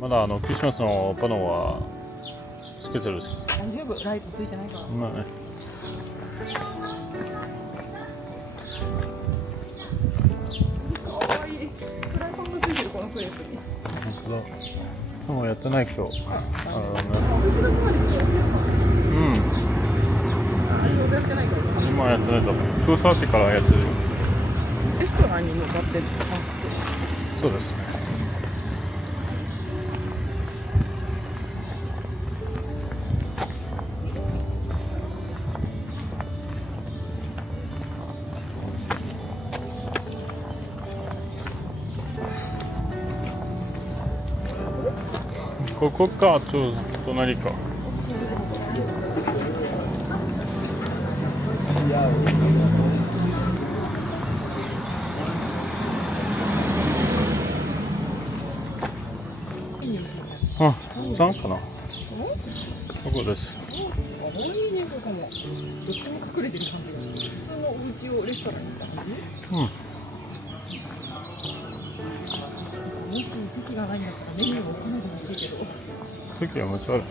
まだクリスマスのパノはつけてるんですか？大丈夫、ライトついてないから。まあね。かわいい。フライパンがついてるこのクレープに。本当だ。もうやってない今日。私がつまりちょっとやってるの。ちょうどやってないから。今やってないと思う。2:30からやってる。レストランに向かってます。そうですね。ここか、ちょうど隣か。あ、3かな。ここです。いいね、ここも。どっちも隠れてる感じが。普通のお家をレストランにした感じ。もし席がないんだったらメニューをかなり欲しいけど。席は持ち悪い。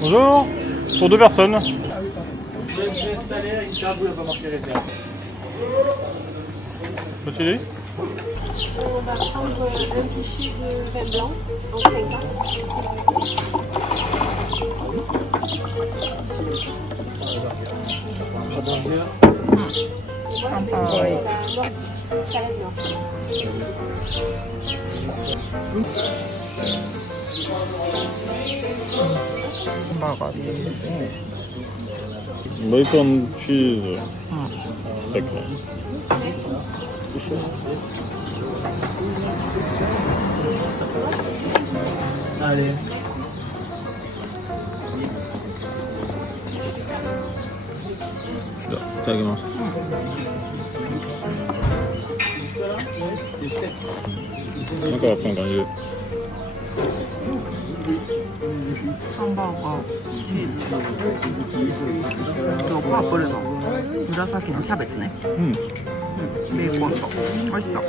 Bonjour. Pour 2 personnes. Continue. On va prendre un pichet de vin blanc en 50. 乾杯。Salade blanche. バーガーですね。ベーコンチーズステーキ。じゃあいただきます。なんかこんな感じで。ハンバーガー、チーズ、パープルの紫のキャベツね。ベーコンと美味しそう。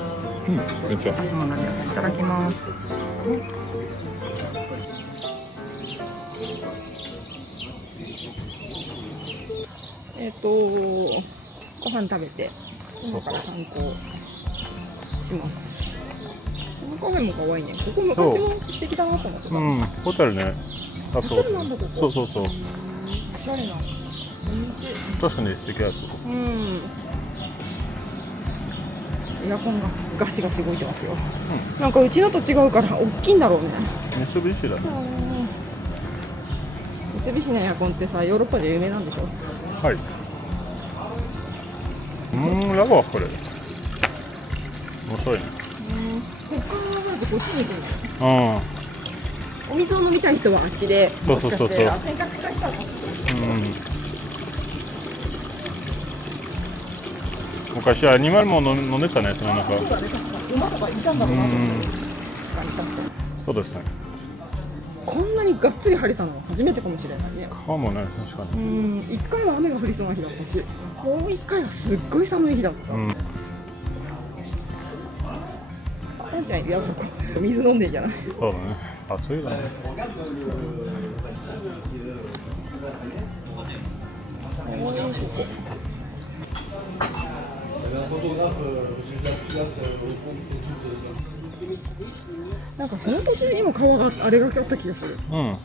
めっちゃ。私も同じやついただきます。ご飯食べて今から観光します。このカフェも可愛いね。ここ昔も素敵だなと思ってた。ホテルね。あ、そう。そうそうそう。おしゃれなお店。確かに素敵やつ。エアコンがガシガシ動いてますよ。なんかうちのと違うから大きいんだろうね。三菱だね。三菱のエアコンってさ、ヨーロッパで有名なんでしょ。はい。ラボはこれ。面白いね。こっから流れてこっちに行くんだよ。うお水を飲みたい人はあっちで、そうそうそうそうもしかして洗濯した人はこっち。昔アニマルも飲んでたね、その中。そうだね、確かに馬とかいたんだろうなと思って。確かに。そうですね。こんなにがっつり晴れたのは初めてかもしれないね。かもね、確かに。一回は雨が降りそうな日だったし、もう一回はすっごい寒い日だった。ワンちゃんいるよ、そこ。水飲んでんじゃない。そうだね。暑いだね。なんかその土地にも川があれがあった気がする。何フ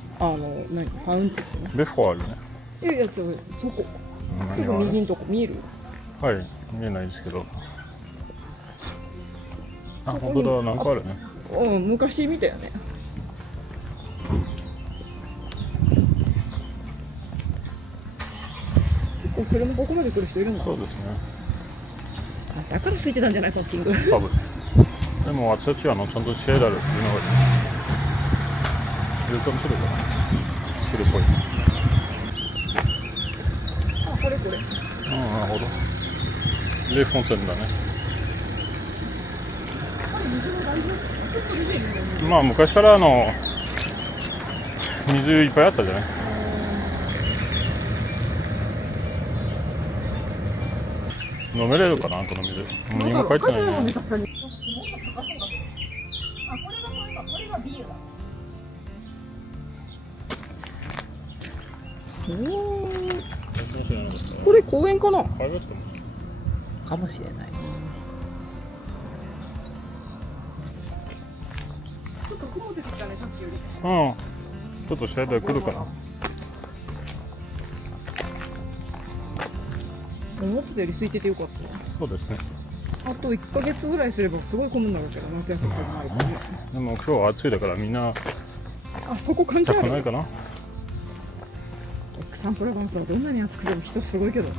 ァウンテン。ベフォあるね。いやそこ。すぐ右のとこ見える？はい、見えないですけど。あ、本当だ、なんかあるね。うん、昔見たよね。結構車ここまで来る人いるんだ。そうですね。あ、だから空いてたんじゃない、パッキング。多分。でも私たちはちゃんとシェーダーでするのがいい。ウェルカムするかな。するっぽい。あ、これこれ。うん、なるほど。レフォンテンだね。まあ昔から水いっぱいあったじゃない。飲めれるかな、この水。今書いてないね。確かに。あ、これがこれか。これがビールだ。おー。これ公園かな。かもしれない。ちょっと雲出てきたね、さっきより。うん。ちょっとシェーダー来るかな。思ってたより空いててよかった。そうですね。あと1ヶ月ぐらいすればすごい混むんだろうけど、夏休みがないからね。でも今日は暑いだからみんなあ、そこ関係ある。来ないかな。サンプラバンスはどんなに暑くても人すごいけどね。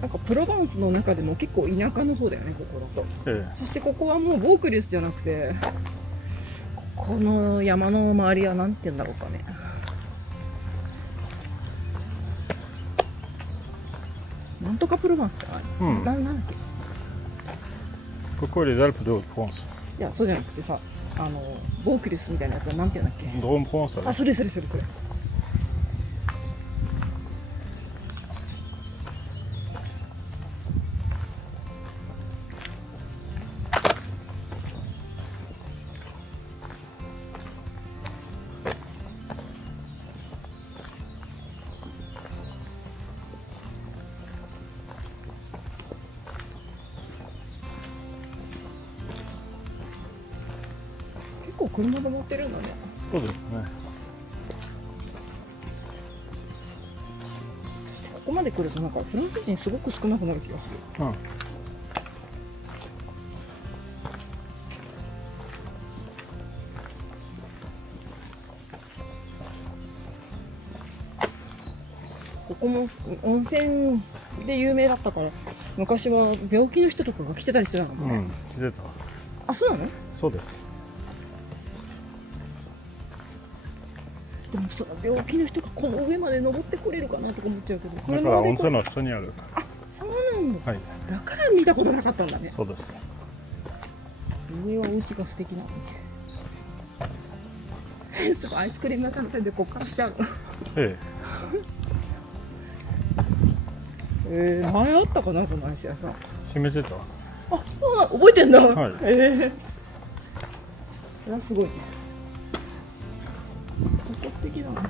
なんかプロバンスの中でも結構田舎の方だよね、ここだと。えそしてここはもうボークリスじゃなくて、この山の周りはなんて言うんだろうかね。なんとかプロバンスかな、うんなんだっけ。ここリザルプドープロンス。いや、そうじゃなくてさ、ボークリスみたいなやつはなんて言うんだっけ。ドームプロンスだあ、ね。それ。結構車で持ってるんだね。そうですね。ここまで来るとなんかフランス人すごく少なくなる気がする。うん。ここも温泉で有名だったから、昔は病気の人とかが来てたりしてたのね。うん。出た。あ、そうなの？そうです。でもその病気の人がこの上まで登ってこれるかなとか思っちゃうけど。だから温泉の下にある。あ、そうなんだ。はい。だから見たことなかったんだね。そうです。上はお家が素敵なのに。そう、アイスクリーム屋さんでこっからしちゃうの。え前あったかな、このアイス屋さん。え。閉めてた。あ、そうなの、覚えてんだ。はいそれはすごいね。ここ素敵だな。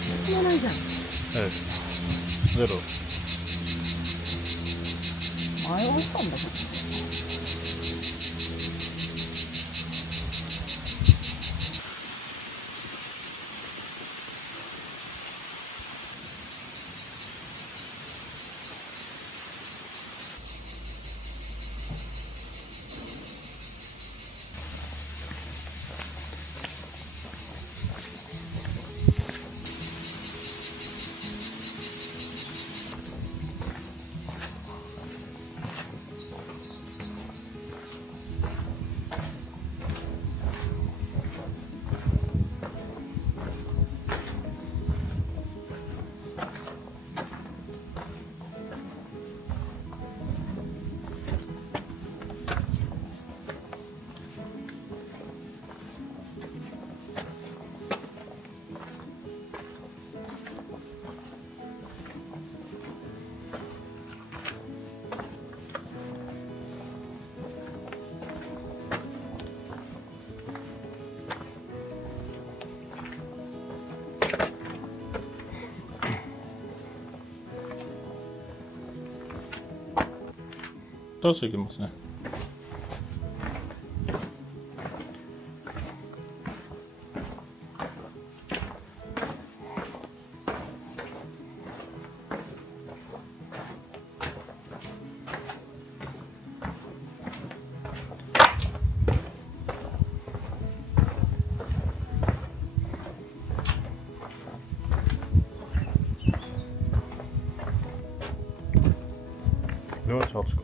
止まらんじゃん。ゼロ。前押したんだけ倒していきますね。これはチャージか。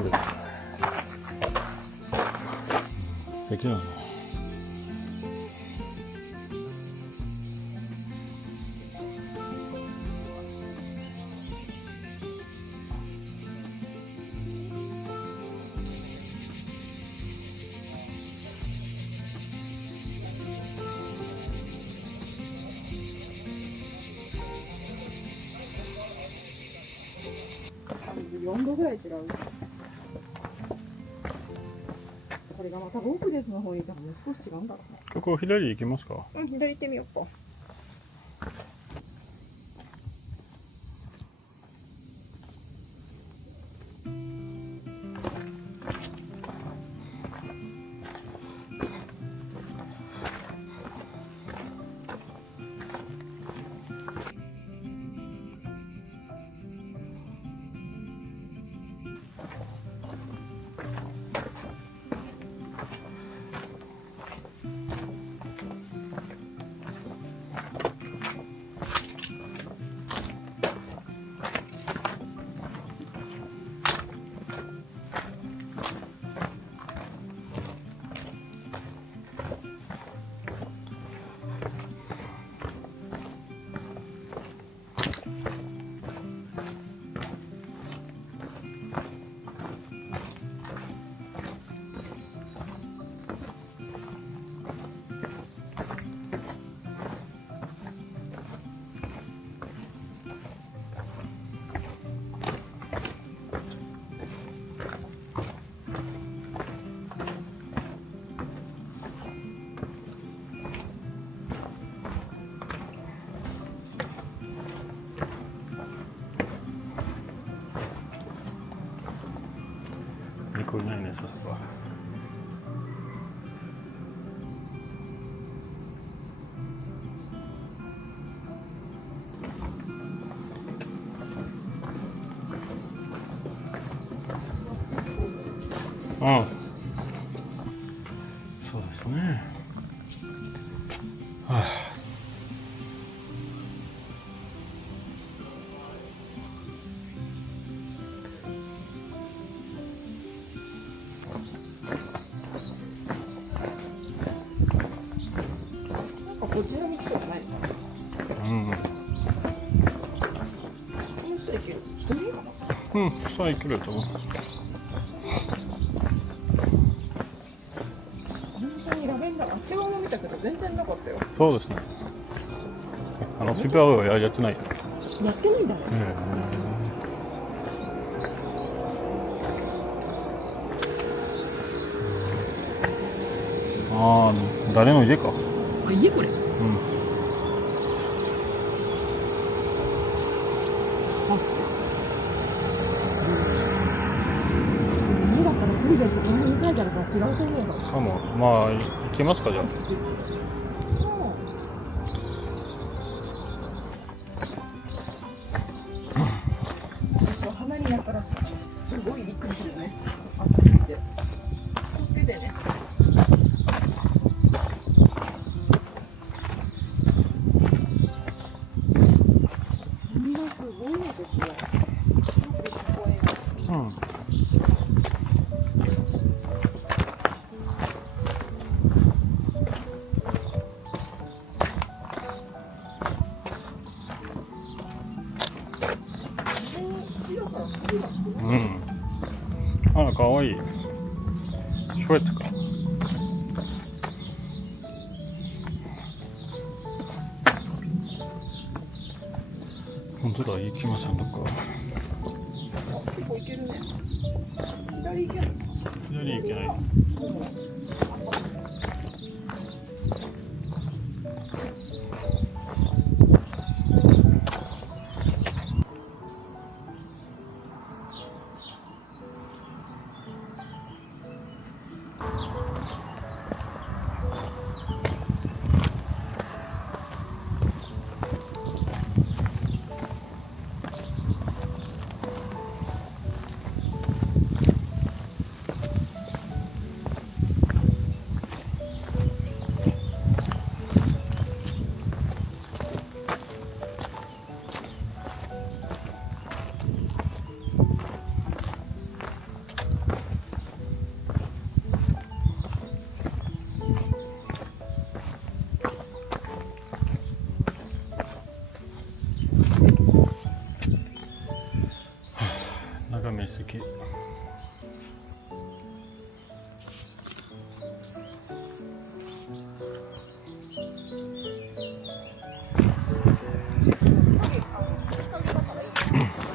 鍋素敵だね。4度ぐらい違う。これがまたロープレスの方にいたらもう少し違うんだろうね。ここ左行きますか？うん、左行ってみようか。これないね、さすが。うん。そうですね。はあ。こっちの道とかないのかな。うん。この人行ける。人いるかな。うん、さあ行けると思う。本当にラベンダー、あっち側も見たけど全然なかったよ。そうですね。スピアはやってないよ。やってないんだね。ああ、誰の家か。あ、家これ。うん。家だったらプリベントこの辺に書いてあるから違うと思うか。かも、まあ、行きますか、じゃあ。私は花にやったらすごいびっくりするよね。暑すぎて。気をつけてね。みんなすごいですよ。うん。うん。あら、かわいい。シュエットか。本当だ、行きません、どっか。結構いけるね。左行ける。左行けない。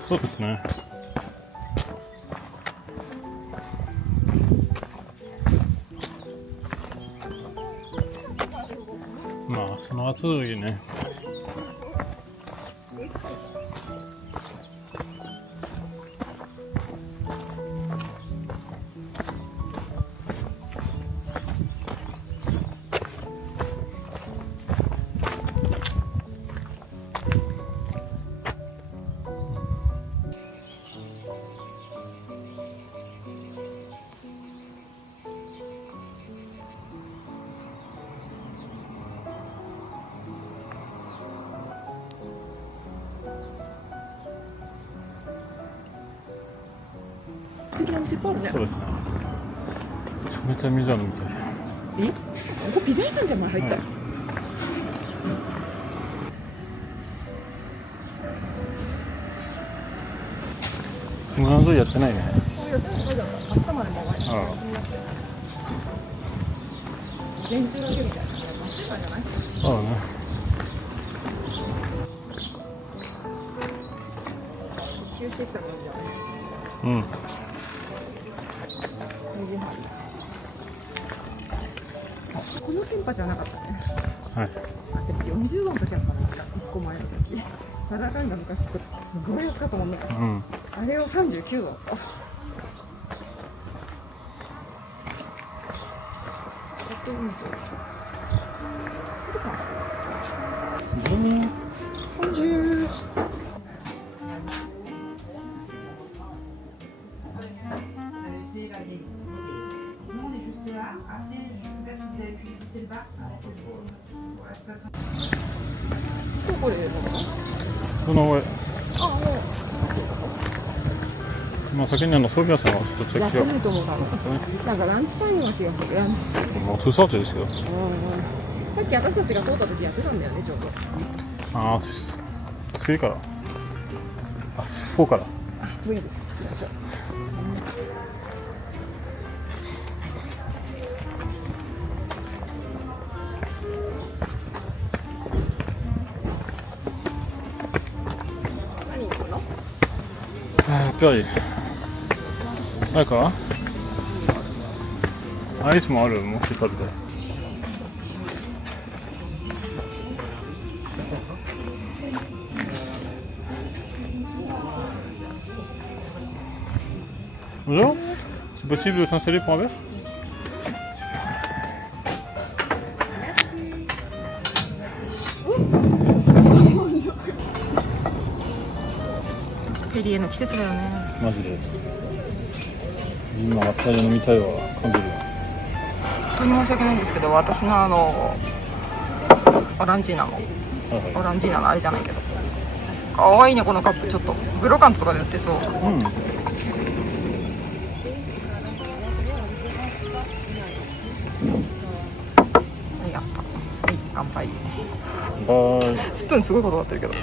そうですね。まあその暑いね。素敵な店いっぱいあるね。そうですね。めちゃめちゃ水あるみたい。え、ここピザ屋さんじゃ前入った。無断沿いやってないね。明日まで回る。電柱だけみたいな。マスターじゃない？そうだね。一周してきた感じだね。うん。 2時半。このキンパじゃなかったね。はい。あ、でも40度の時はかな。1個前の時。戦いが昔すごい暑かったもんね。うん。あれを39度だった。やってみると。ボンジュール。どこで飲むの？この上。あ、もう。まあ先にソフィアさんはちょっとチェックしよう。やってないと思う多分。なんかランチタイムな気がする。ランチ。もう2サーチですよ。さっき私たちが通った時やってたんだよね、ちょうど。ああ、3から。あ、4から。あ、無理です。何行くの？やっぱり。あれか？アイスもある。もう一つ食べたい。Bonjour, c'est possible de s'installer pour un verre? ペリエの季節だよね。マジで。今、あったり飲みたいわ、感じるわ。本当に申し訳ないんですけど、私のオランジーナの、オランジーナのあれじゃないけど。可愛いね、このカップ。ちょっとグロカントとかで売ってそう。うん。ありがとう。はい、乾杯。バイ。スプーンすごいことなってるけど。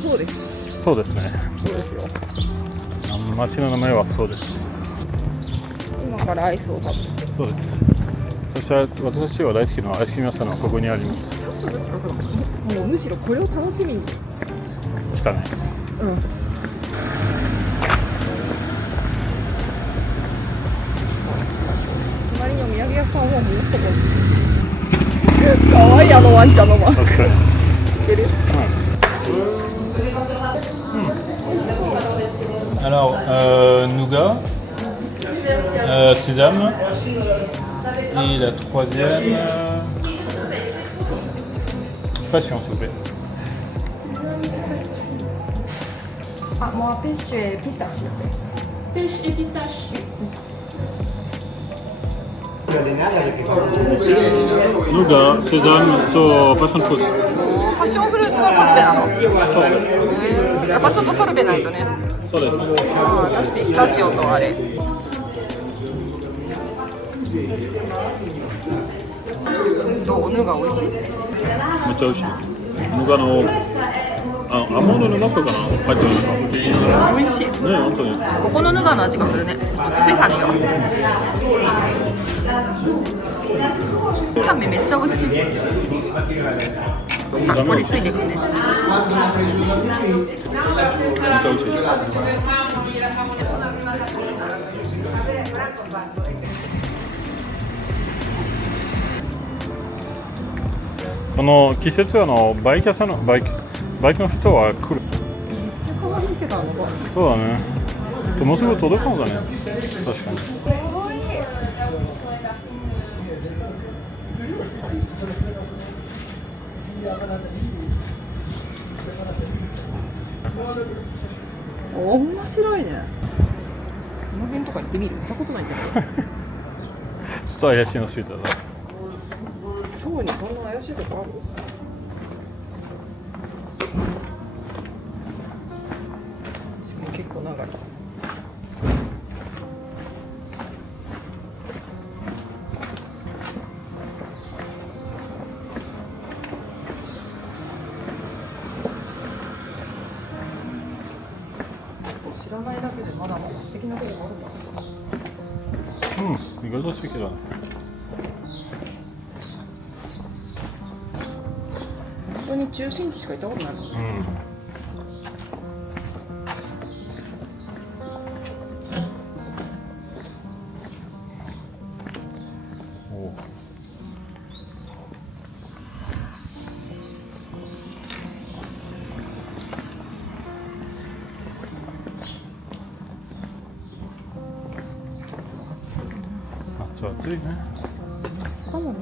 そうです。そうですね。そうですよ。町の名前はそうです。今からアイスを食べる。そうです。そして私たちは大好きなアイスクリーム屋さんはここにあります。もうむしろこれを楽しみに来たね。うん。隣にお土産屋さんはもうかわいいあのワンちゃんのマーク。確かに。知ってる？Alors, nougat, sésame, et la troisième, passion s'il vous plaît. あ、もうペッシュピスタチオ。 Pêche et pistache. Nougat, sésame, to passion fruit. パッションフルーツのソルベなの。やっぱちょっとソルベないとね。そうです。私ピスタチオとあれ。どう？ヌが美味しい？めっちゃ美味しい。ヌガのアーモンドの中かな入ってるんですか？美味しい。ね、本当に。ここのヌガの味がするね。ついさみよ。ついさみめっちゃ美味しい。あ、これついてくるね。めっちゃ美味しい。この季節バイク屋さんのバイクの人は来る。そうだね。もうすぐ届くのだね。確かに。面白いね。この辺とか行ってみる？行ったことないけど。ちょっと怪しいのスイートだ。そうにそんな怪しいとこある？結構長い。知らないだけでまだまだ素敵なところがあるんだ。うん、意外と素敵だね。本当に中心地しか行ったことないもんね。暑いね。かもね。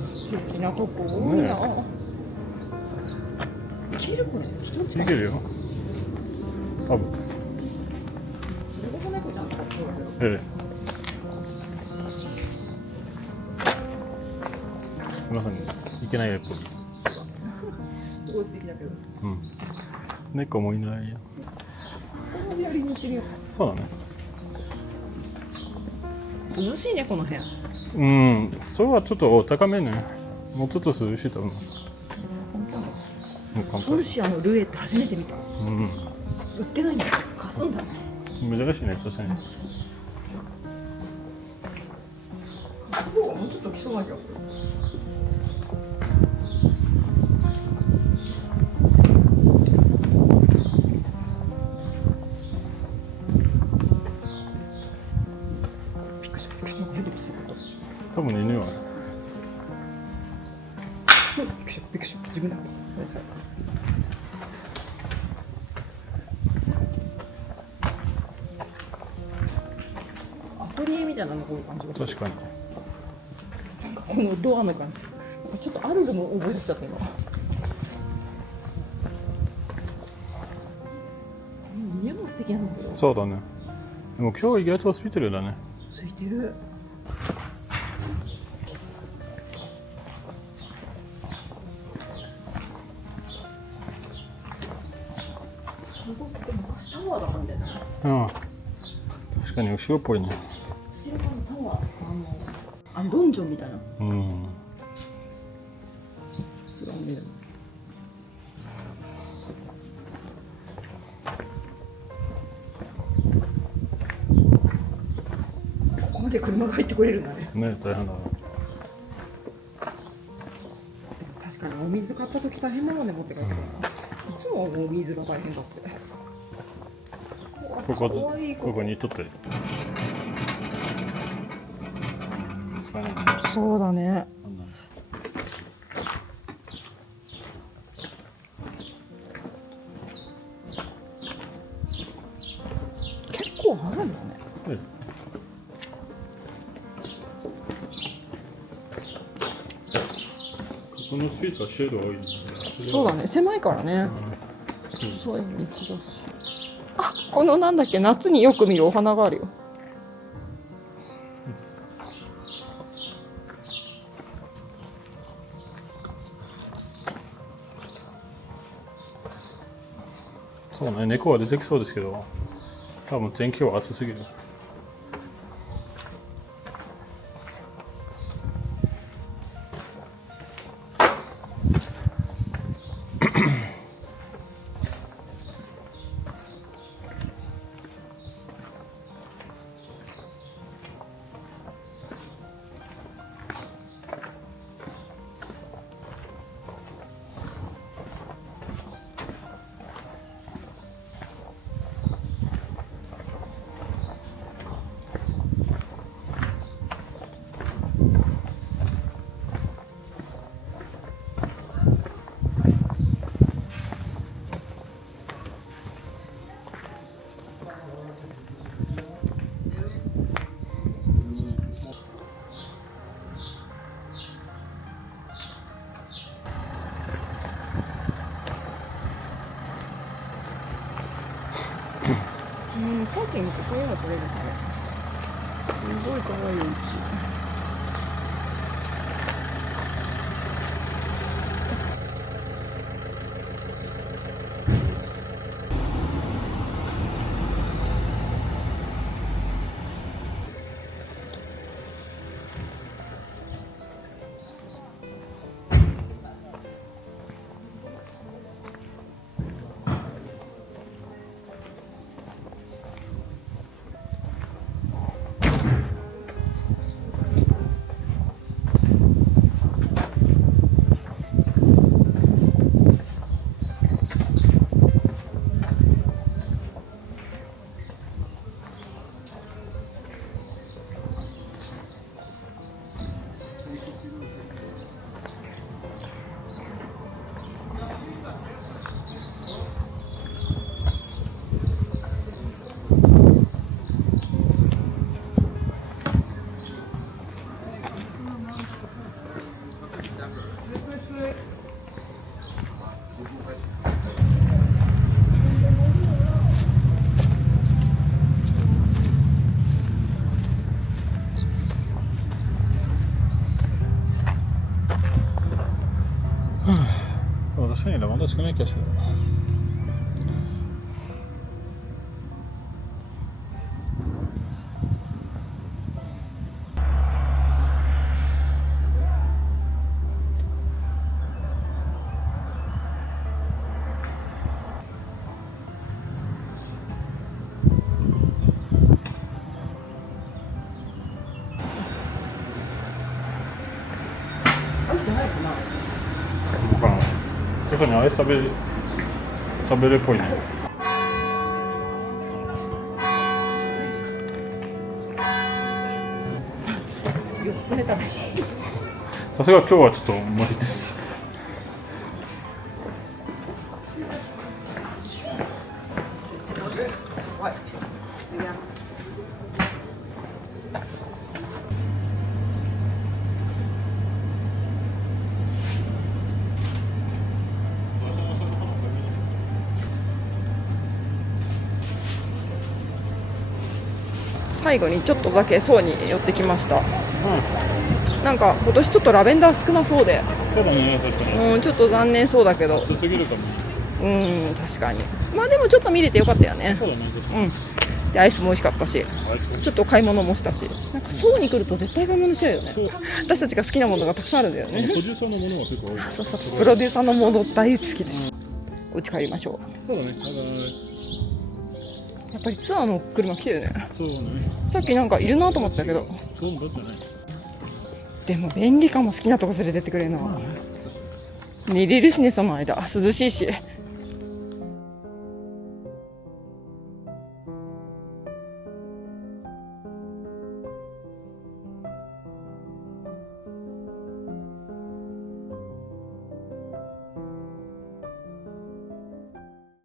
素敵なとこ多いな。いけるこれ。いけるよ。多分。それほど猫ちゃんとかそうだけど。ええ。皆さんいけないやつ。すごい素敵だけど。うん。猫もいないや。このやりに行ってるよ。そうだね。涼しいねこの部屋。うん、それはちょっと高めね。もうちょっと涼しいと思う。ポルシアのルエって初めて見た。う売ってないんだよ。貸すんだ。ん。珍しいね、確かに。貸す方がもうちょっと来そうな気がする。多分犬はね。びっくりしたびっくりした自分だった。アトリエみたいなのこういう感じがする。確かに。このドアの感じ。ちょっとアルルも覚え出しちゃった今。家も素敵なんだけど。そうだね。でも今日意外と空いてるようだね。空いてる。昔タワーだったんだよね。うん。確か確かに後ろっぽいね。後ろからタワー、ドンジョンみたいな。うん。すごい見える。ここまで車が入ってこれるんだね。ね、大変だな。確かにお水買った時大変なので持って帰ってたな。いつもお水が大変だって。ここにとって。そうだね。結構あるんだね。このスピースはシェード多いんだね。そうだね、狭いからね。そういう道だし。あ、このなんだっけ、夏によく見るお花があるよ。そうね、猫は出てきそうですけど、多分天気は暑すぎる。パーキングここへは取れるからすごい可愛いお家。確かにラバンダ少ない気がする。アイスないかな。僕は特にアイス食べるっぽいね。4つ目食べ。さすが今日はちょっと無理です。最後にちょっとだけ層に寄ってきました。なんか今年ちょっとラベンダー少なそうで、そうだね、確かに。ちょっと残念そうだけど、暑すぎるかも。確かに。まあでもちょっと見れてよかったよね。そうだね、確かに。でアイスも美味しかったし、ちょっと買い物もしたし、なんか層に来ると絶対買い物しちゃうよね。私たちが好きなものがたくさんあるんだよね。プロデューサーのものは結構多い。そうそう、プロデューサーのもの大好きです。お家帰りましょう。そうだね。やっぱりツアーの車来てるね。そうね。さっきなんかいるなと思ってたけど、そうだじゃない。でも便利かも。好きなとこ連れてってくれるな。寝れるしね、その間涼しいし。